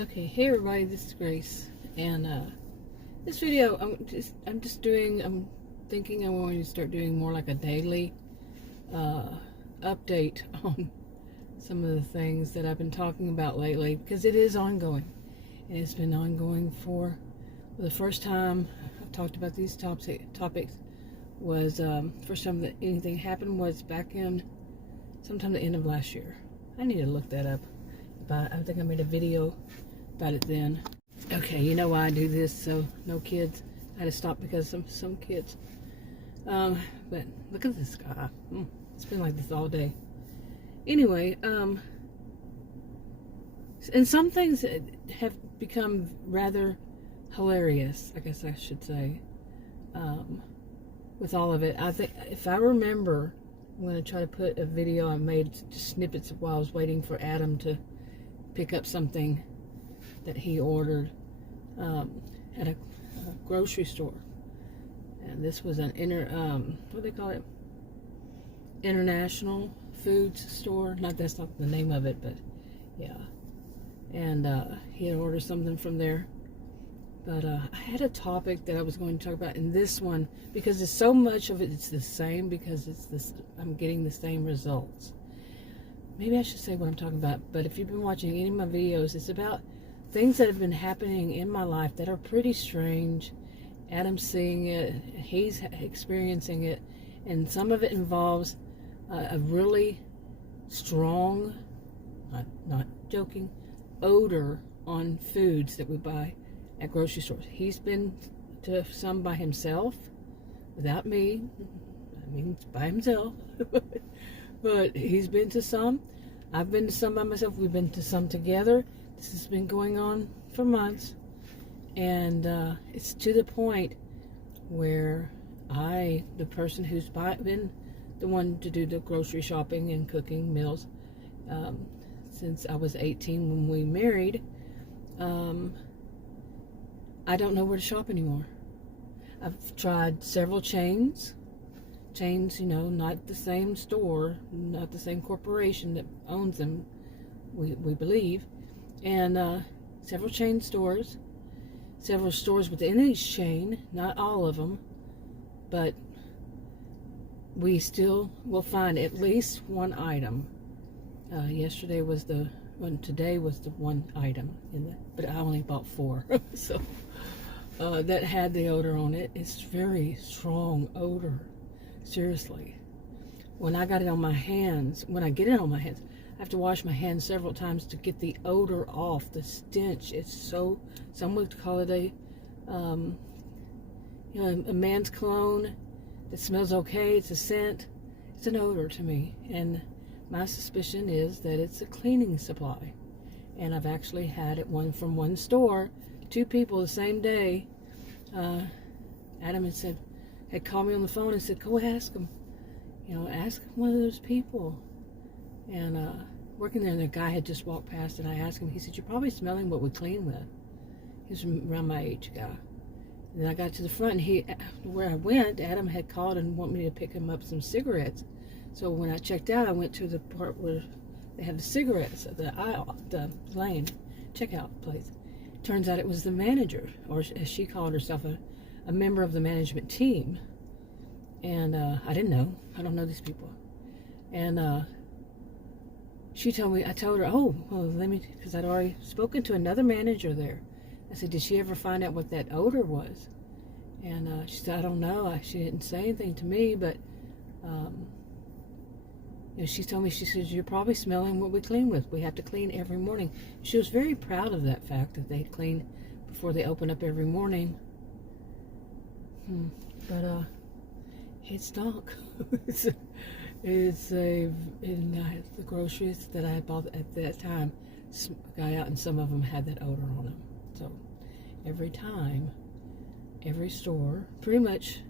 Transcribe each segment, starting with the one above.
Okay, hey everybody, this is Grace, and this video I'm thinking I'm going to start doing more like a daily update on some of the things that I've been talking about lately, because it is ongoing, and it's been ongoing for the first time I've talked about these topics was first time that anything happened was back in sometime the end of last year. I need to look that up, but I think I made a video about it then. Okay, you know why I do this, so no kids. I had to stop because of some kids. But look at this guy. It's been like this all day. Anyway, and some things have become rather hilarious, I guess I should say, with all of it. I think, if I remember, I'm going to try to put a video I made, just snippets while I was waiting for Adam to pick up something that he ordered at a grocery store. And this was an what do they call it? International foods store. That's not the name of it, but yeah. And he had ordered something from there. But I had a topic that I was going to talk about in this one, because it's so much of it's the same, because it's this, I'm getting the same results. Maybe I should say what I'm talking about, but if you've been watching any of my videos, it's about things that have been happening in my life that are pretty strange. Adam's seeing it, he's experiencing it, and some of it involves a really strong, not joking, odor on foods that we buy at grocery stores. He's been to some by himself, without me. I mean, by himself. But he's been to some. I've been to some by myself. We've been to some together. This has been going on for months. And it's to the point where the person who's been the one to do the grocery shopping and cooking meals, since I was 18 when we married, I don't know where to shop anymore. I've tried several chains, you know, not the same store, not the same corporation that owns them, we believe, and several chain stores, several stores within each chain, not all of them, but we still will find at least one item. Today was the one item but I only bought 4, so that had the odor on it. It's very strong odor. Seriously, when I get it on my hands, I have to wash my hands several times to get the odor off, the stench. It's so, some would call it a man's cologne that smells okay. It's a scent. It's an odor to me, and my suspicion is that it's a cleaning supply. And I've actually had it from one store, 2 people the same day. Adam had called me on the phone and said, go ask them. You know, ask one of those people. And working there, and the guy had just walked past, and I asked him, he said, you're probably smelling what we clean with. He was around my age guy. And then I got to the front, and where I went, Adam had called and wanted me to pick him up some cigarettes. So when I checked out, I went to the part where they have the cigarettes, the aisle, the lane, checkout place. Turns out it was the manager, or as she called herself, a member of the management team. And I didn't know. I don't know these people. And I told her, oh, well, because I'd already spoken to another manager there. I said, did she ever find out what that odor was? And she said, I don't know. She didn't say anything to me, but she told me, she says, you're probably smelling what we clean with. We have to clean every morning. She was very proud of that fact, that they clean before they open up every morning. But it stunk. The groceries that I had bought at that time got out, and some of them had that odor on them. So every time, every store, pretty much.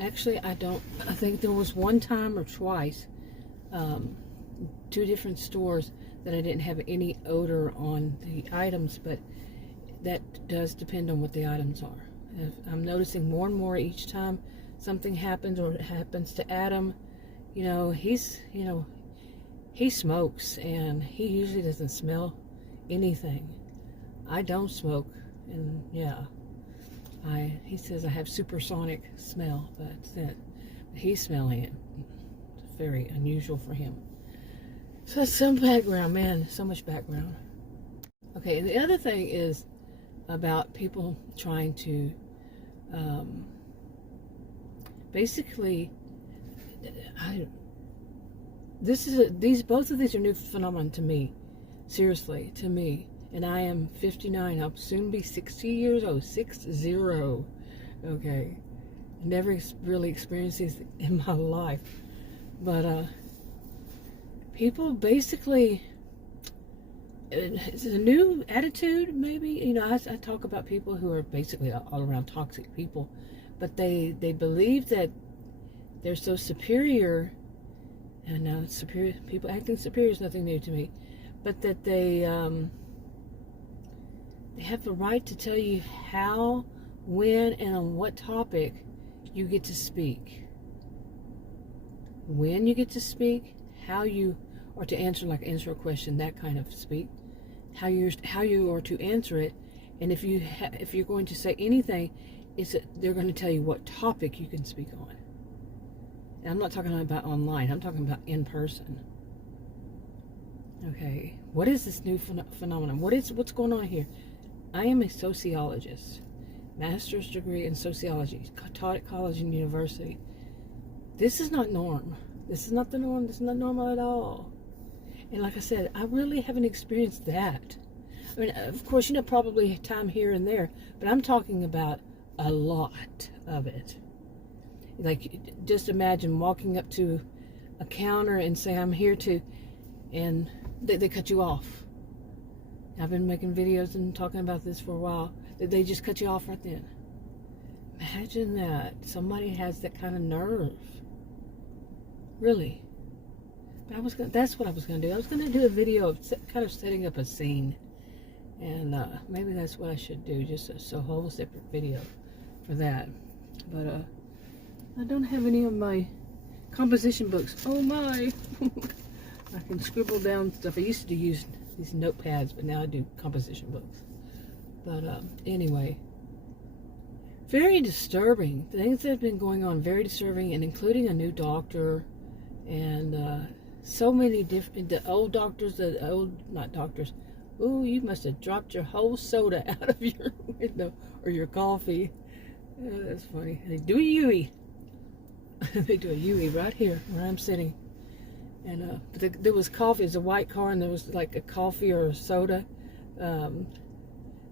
Actually, I think there was one time or twice, 2 different stores that I didn't have any odor on the items, but that does depend on what the items are. I'm noticing more and more each time something happens, or it happens to Adam. He smokes, and he usually doesn't smell anything. I don't smoke, and yeah, he says I have supersonic smell, but that's it. But he's smelling it. It's very unusual for him. So that's some background, man. So much background. Okay, and the other thing is about people trying to basically, both of these are new phenomenon to me. Seriously, to me. And I am 59. I'll soon be 60 years old. 60. Okay. Never really experienced these in my life. But people basically, it's a new attitude, maybe. You know, I talk about people who are basically all around toxic people. But they believe that they're so superior. And now superior, people acting superior is nothing new to me. But that they have the right to tell you how, when, and on what topic you get to speak. When you get to speak, how you are to answer a question, that kind of speak. How you are to answer it, and if you're going to say anything, they're going to tell you what topic you can speak on. And I'm not talking about online. I'm talking about in person. Okay, what is this new phenomenon? What's going on here? I am a sociologist, master's degree in sociology, taught at college and university. This is not norm. This is not the norm. This is not normal at all. And like I said, I really haven't experienced that. I mean, of course, probably time here and there, but I'm talking about a lot of it. Like, just imagine walking up to a counter and say, I'm here to, and they cut you off. I've been making videos and talking about this for a while. They just cut you off right then. Imagine that. Somebody has that kind of nerve. Really. But that's what I was going to do. I was going to do a video of kind of setting up a scene. And maybe that's what I should do. Just a whole separate video for that. But I don't have any of my composition books. Oh my. I can scribble down stuff. I used to use these notepads, but now I do composition books. But anyway, very disturbing. Things that have been going on, very disturbing, and including a new doctor, and so many different, the old doctors, not doctors. Ooh, you must have dropped your whole soda out of your window, or your coffee. Oh, that's funny. They do a Yui. They do a Yui right here, where I'm sitting. And there was coffee. It was a white car, and there was like a coffee or a soda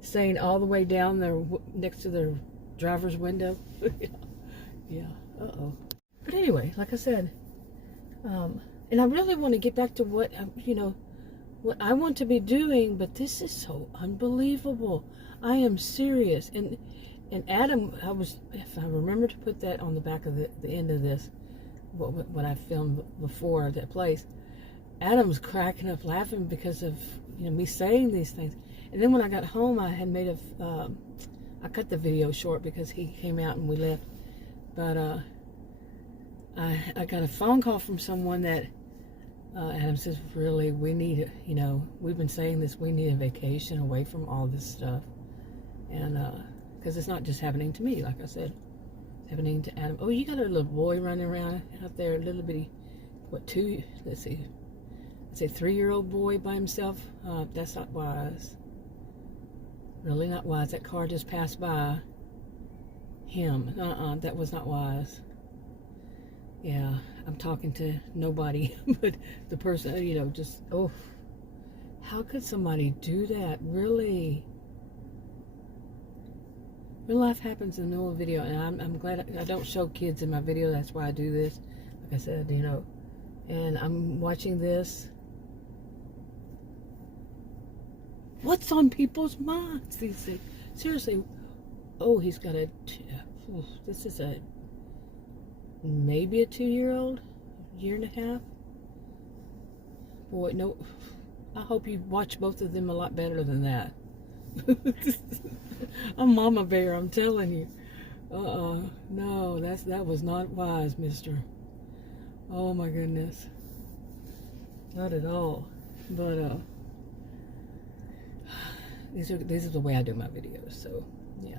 staying all the way down there next to their driver's window. Yeah. Uh-oh. But anyway, like I said, and I really want to get back to what I want to be doing, but this is so unbelievable. I am serious. And Adam, if I remember to put that on the back of the end of this, what I filmed before that place, Adam's cracking up laughing because of me saying these things. And then when I got home, I had made I cut the video short because he came out and we left. But I got a phone call from someone that Adam says, really, we need we've been saying this, we need a vacation away from all this stuff. And because it's not just happening to me, like I said. Happening to Adam. Oh, you got a little boy running around out there, a little bitty, let's say 3-year-old boy by himself. That's not wise. Really not wise. That car just passed by him. That was not wise. Yeah, I'm talking to nobody, but the person, how could somebody do that? Really? Real life happens in the middle of the video, and I'm glad I don't show kids in my video. That's why I do this. Like I said, and I'm watching this. What's on people's minds these days? Seriously. Oh, he's got this is maybe a 2-year-old, year and a half. Boy, no. I hope you watch both of them a lot better than that. I'm Mama Bear, I'm telling you. No, that was not wise, mister. Oh my goodness. Not at all. But These are the way I do my videos. So yeah.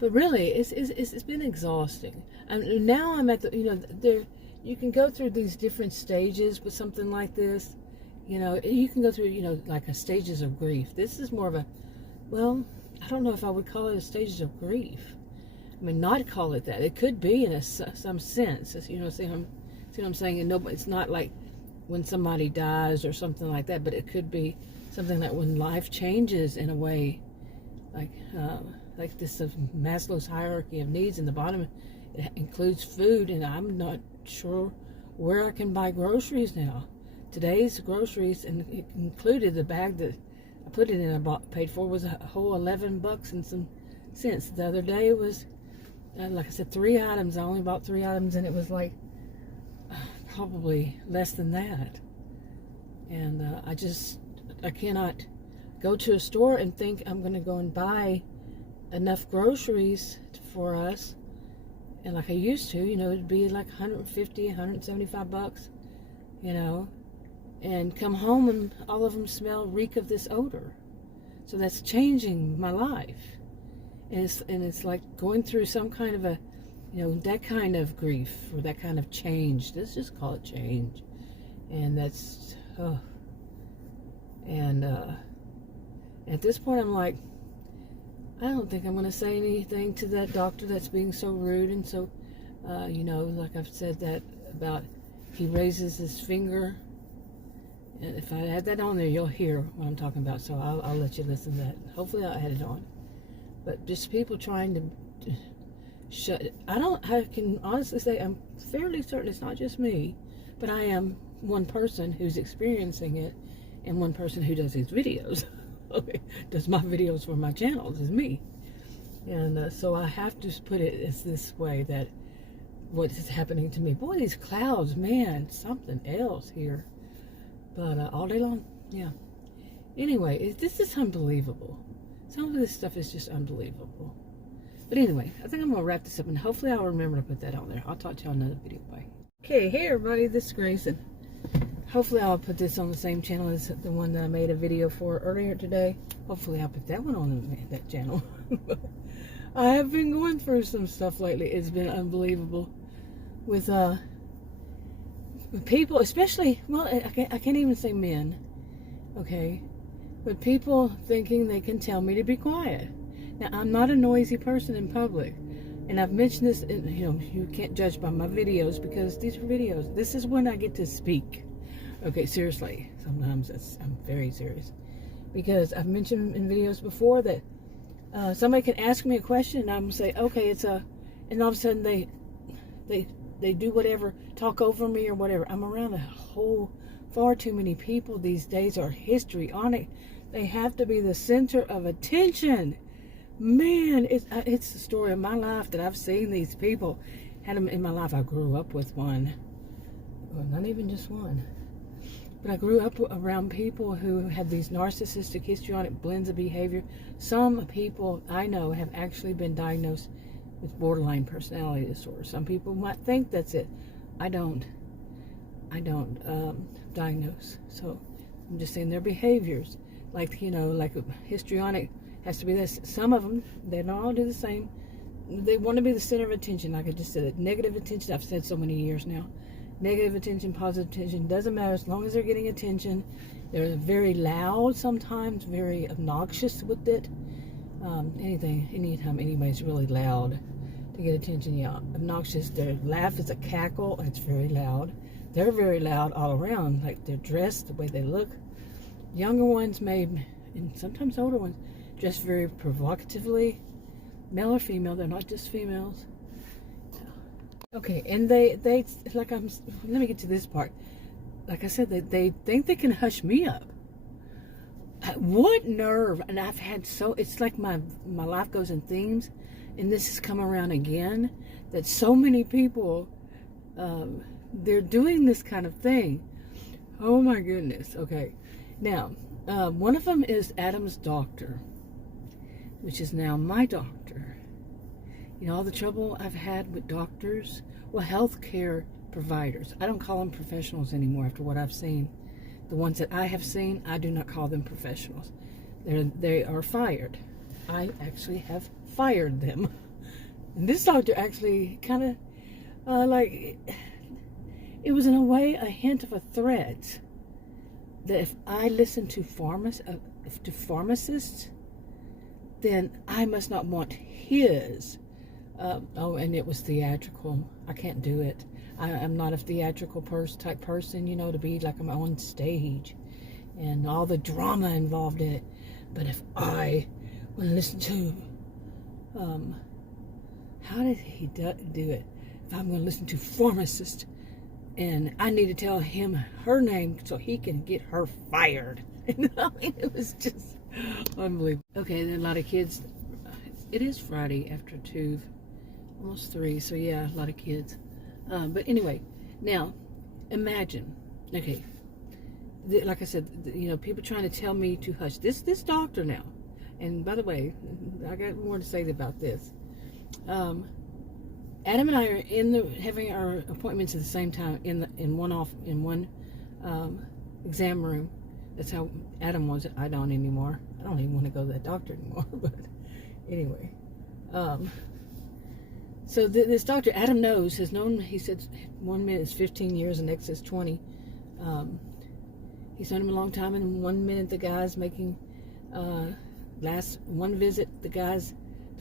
But really, it's been exhausting. And now I'm at the, there, you can go through these different stages with something like this. You can go through, like a stages of grief. This is more of a, well, I don't know if I would call it a stages of grief. I mean, not call it that. It could be in some sense. See what I'm saying? And no, it's not like when somebody dies or something like that, but it could be something that when life changes in a way, like this of Maslow's hierarchy of needs, in the bottom it includes food, and I'm not sure where I can buy groceries now. Today's groceries, and it included the bag that I put it in, I paid for, was a whole $11 and some cents. The other day it was, like I said, 3 items. I only bought 3 items, and it was like probably less than that. And I cannot go to a store and think I'm going to go and buy enough groceries for us, and like I used to, it'd be like $150, $175, and come home and all of them reek of this odor. So that's changing my life, and it's like going through some kind of a, that kind of grief or that kind of change. Let's just call it change, and that's and at this point I'm like, I don't think I'm going to say anything to that doctor that's being so rude and so, like I've said that about, he raises his finger. And if I add that on there, you'll hear what I'm talking about. So I'll let you listen to that. Hopefully I'll add it on. But just people trying to shut it. I can honestly say I'm fairly certain it's not just me, but I am one person who's experiencing it and one person who does these videos. Does my videos for my channels is me, and so I have to put it as this way, that what is happening to me. Boy, these clouds, man, something else here. But all day long, yeah. Anyway, this is unbelievable. Some of this stuff is just unbelievable. But anyway, I think I'm gonna wrap this up, and hopefully I'll remember to put that on there. I'll talk to you on another video. Bye. Okay, hey everybody, this is Grace, and hopefully I'll put this on the same channel as the one that I made a video for earlier today. Hopefully I'll put that one on that channel. I have been going through some stuff lately. It's been unbelievable with people, especially, well, I can't even say men, okay? But people thinking they can tell me to be quiet. Now, I'm not a noisy person in public. And I've mentioned this, you can't judge by my videos, because these are videos. This is when I get to speak. Okay, seriously, sometimes I'm very serious, because I've mentioned in videos before that somebody can ask me a question and I'm gonna say, okay, and all of a sudden they do whatever, talk over me or whatever. I'm around far too many people these days are histrionic. They have to be the center of attention. Man, it's the story of my life that I've seen these people. Had them in my life. I grew up with one, well, not even just one. But I grew up around people who had these narcissistic, histrionic blends of behavior. Some people I know have actually been diagnosed with borderline personality disorder. Some people might think that's it. I don't diagnose. So I'm just saying their behaviors. Like histrionic has to be this. Some of them, they don't all do the same. They want to be the center of attention, like I just said. Negative attention, I've said so many years now. Negative attention, positive attention, doesn't matter as long as they're getting attention. They're very loud sometimes, very obnoxious with it. Anytime anybody's really loud to get attention, yeah, obnoxious. Their laugh is a cackle, it's very loud. They're very loud all around, like they're dressed, the way they look. Younger ones and sometimes older ones, dress very provocatively. Male or female, they're not just females. Okay, and they let me get to this part. Like I said, they think they can hush me up. What nerve! And I've had it's like my life goes in themes, and this has come around again, that so many people, they're doing this kind of thing. Oh my goodness. Okay, now, one of them is Adam's doctor, which is now my doctor. All the trouble I've had with doctors, well, healthcare providers. I don't call them professionals anymore after what I've seen. The ones that I have seen, I do not call them professionals. They are fired. I actually have fired them. And this doctor actually kind of, like, it was in a way a hint of a threat that if I listen to pharmacists, then I must not want his. And it was theatrical. I can't do it. I'm not a theatrical type person, you know, to be like I'm on stage and all the drama involved in it. But if I want to listen to, how did he do it? If I'm going to listen to pharmacist, and I need to tell him her name so he can get her fired. And I mean, it was just unbelievable. Okay, there are a lot of kids. It is Friday after 2, almost 3, so yeah, a lot of kids. But anyway, now, imagine, okay, like I said, you know, people trying to tell me to hush. This doctor now, and by the way, I got more to say about this. Adam and I are having our appointments at the same time in one exam room. That's how Adam was. I don't anymore. I don't even want to go to that doctor anymore. But anyway, so this doctor, Adam knows, has known. He said 1 minute is 15 years, and next is 20. He's known him a long time, and 1 minute the guy's making last one visit, the guy's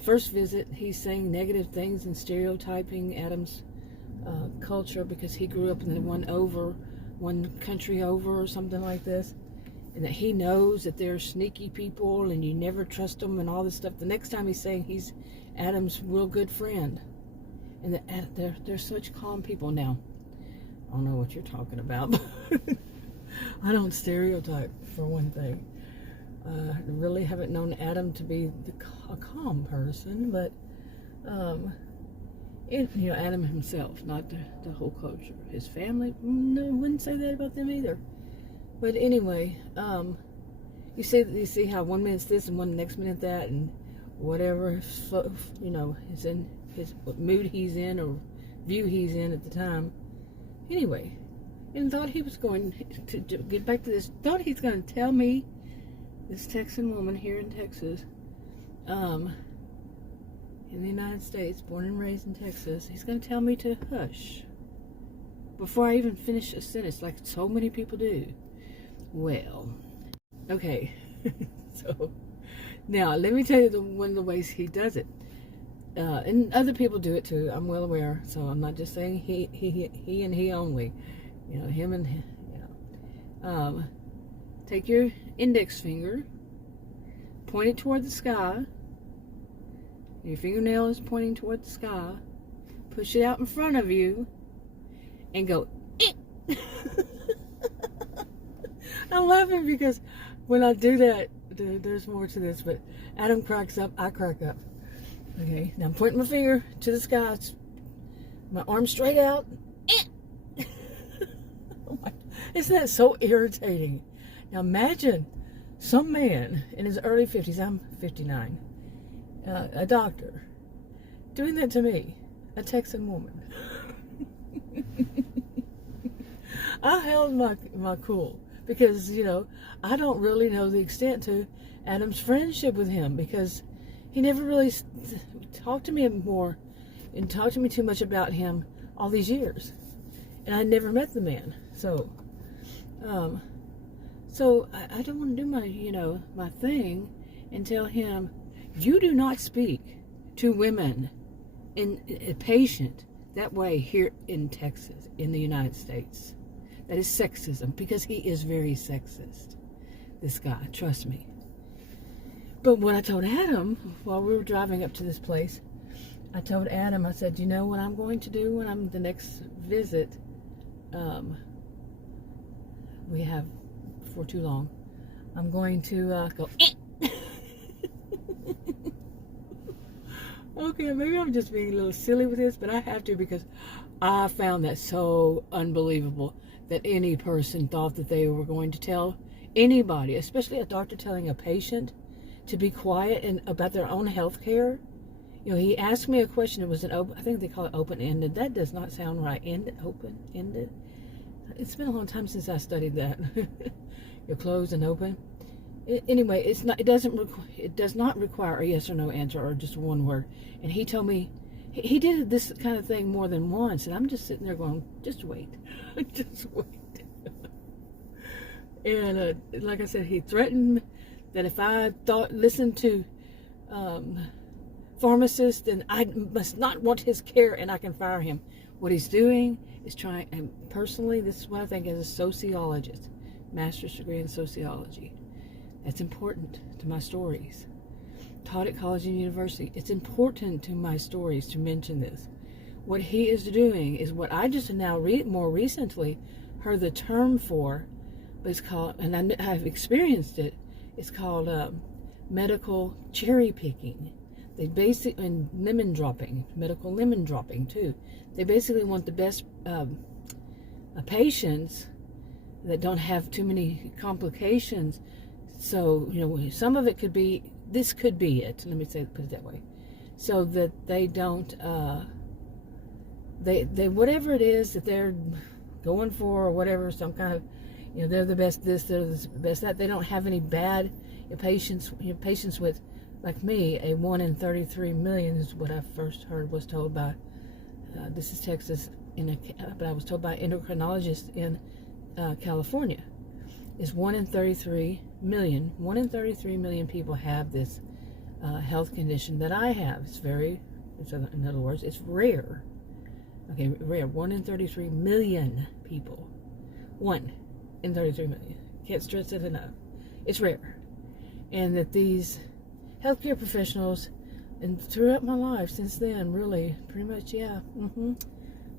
first visit, he's saying negative things and stereotyping Adam's culture because he grew up in the one country over or something like this, and that he knows that they're sneaky people and you never trust them and all this stuff. The next time he's saying he's Adam's real good friend, and that they're such calm people. Now, I don't know what you're talking about. I don't stereotype, for one thing. I really haven't known Adam to be a calm person, but you know, Adam himself, not the whole culture. His family, no, I wouldn't say that about them either. But anyway, you see how 1 minute's this and one next minute that, and whatever, you know, is in what mood he's in or view he's in at the time. Anyway, and thought he was going to get back to this. Thought he's going to tell me, this Texan woman here in Texas, in the United States, born and raised in Texas, he's going to tell me to hush before I even finish a sentence, like so many people do. Well, okay. So now let me tell you one of the ways he does it, and other people do it too. I'm well aware, so I'm not just saying he and he only. You know, him and him. You know. Take your index finger, point it toward the sky. Your fingernail is pointing toward the sky. Push it out in front of you and go, eh. I'm laughing because when I do that, there's more to this, but Adam cracks up, I crack up. Okay, now I'm pointing my finger to the sky, my arm straight out. Eh. Oh my, isn't that so irritating? Now imagine some man in his early 50s, I'm 59, a doctor, doing that to me, a Texan woman. I held my cool because, you know, I don't really know the extent to Adam's friendship with him because he never really talked to me more and talked to me too much about him all these years. And I never met the man. So I don't want to do my, you know, my thing and tell him, you do not speak to women in a patient that way here in Texas, in the United States. That is sexism, because he is very sexist, this guy, trust me. But what I told Adam while we were driving up to this place, I told Adam, I said, you know what I'm going to do when I'm the next visit? We have for too long. I'm going to go. Okay, maybe I'm just being a little silly with this, but I have to because I found that so unbelievable that any person thought that they were going to tell anybody, especially a doctor telling a patient, to be quiet and about their own health care. You know, he asked me a question. It was an open, I think they call it open-ended. That does not sound right. Open-ended. It's been a long time since I studied that. You're closed and open. Anyway, it does not require a yes or no answer or just one word. And he told me he did this kind of thing more than once, and I'm just sitting there going, just wait, just wait. And like I said, he threatened that if I listened to pharmacists, then I must not want his care and I can fire him. What he's doing is trying, and personally, this is what I think as a sociologist, master's degree in sociology. That's important to my stories. Taught at college and university. It's important to my stories to mention this. What he is doing is what I just now more recently heard the term for, but it's called, and I've experienced it, it's called medical cherry picking. They basically, and lemon dropping, medical lemon dropping too. They basically want the best patients that don't have too many complications. So, some of it could be, this could be it, let me put it that way. So that they don't, they whatever it is that they're going for or whatever, some kind of, they're the best this, they're the best that, they don't have any bad patients, patients with, like me, a 1 in 33 million is what I first was told by, this is Texas, but I was told by an endocrinologist in California, is 1 in 33 million. 1 in 33 million people have this health condition that I have. In other words, it's rare. Okay, rare. 1 in 33 million people. 1 in 33 million. Can't stress it enough. It's rare. And that these healthcare professionals, and throughout my life since then, really, pretty much, yeah,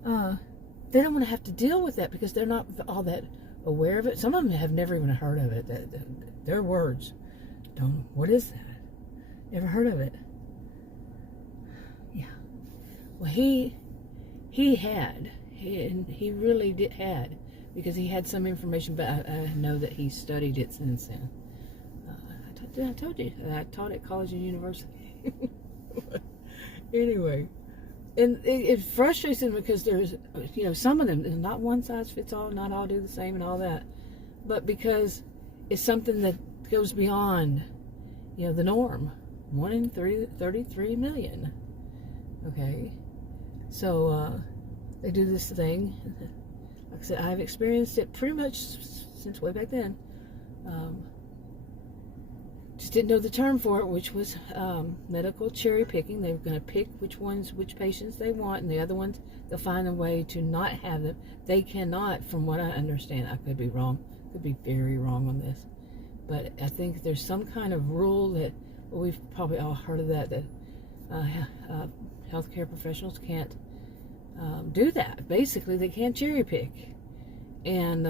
they don't want to have to deal with that because they're not all that aware of it. Some of them have never even heard of it. Their words, what is that? Never heard of it. Yeah. Well, he really had, because he had some information, but I know that he studied it since then. I told you, I taught at college and university. Anyway, and it frustrates them because there's, some of them, not one size fits all, not all do the same and all that, but because it's something that goes beyond, the norm. 1 in 33 million. Okay, so they do this thing. Like I said, I've experienced it pretty much since way back then. Just didn't know the term for it, which was medical cherry picking. They were going to pick which patients they want, and the other ones, they'll find a way to not have them. They cannot, from what I understand, I could be wrong, could be very wrong on this, but I think there's some kind of rule that, well, we've probably all heard of that healthcare professionals can't do that. Basically, they can't cherry pick, and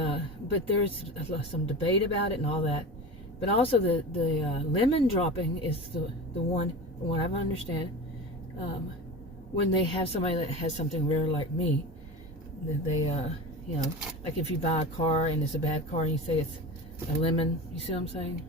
but there's some debate about it and all that. But also the lemon dropping is the one, from what I understand, when they have somebody that has something rare like me, they like if you buy a car and it's a bad car and you say it's a lemon, you see what I'm saying?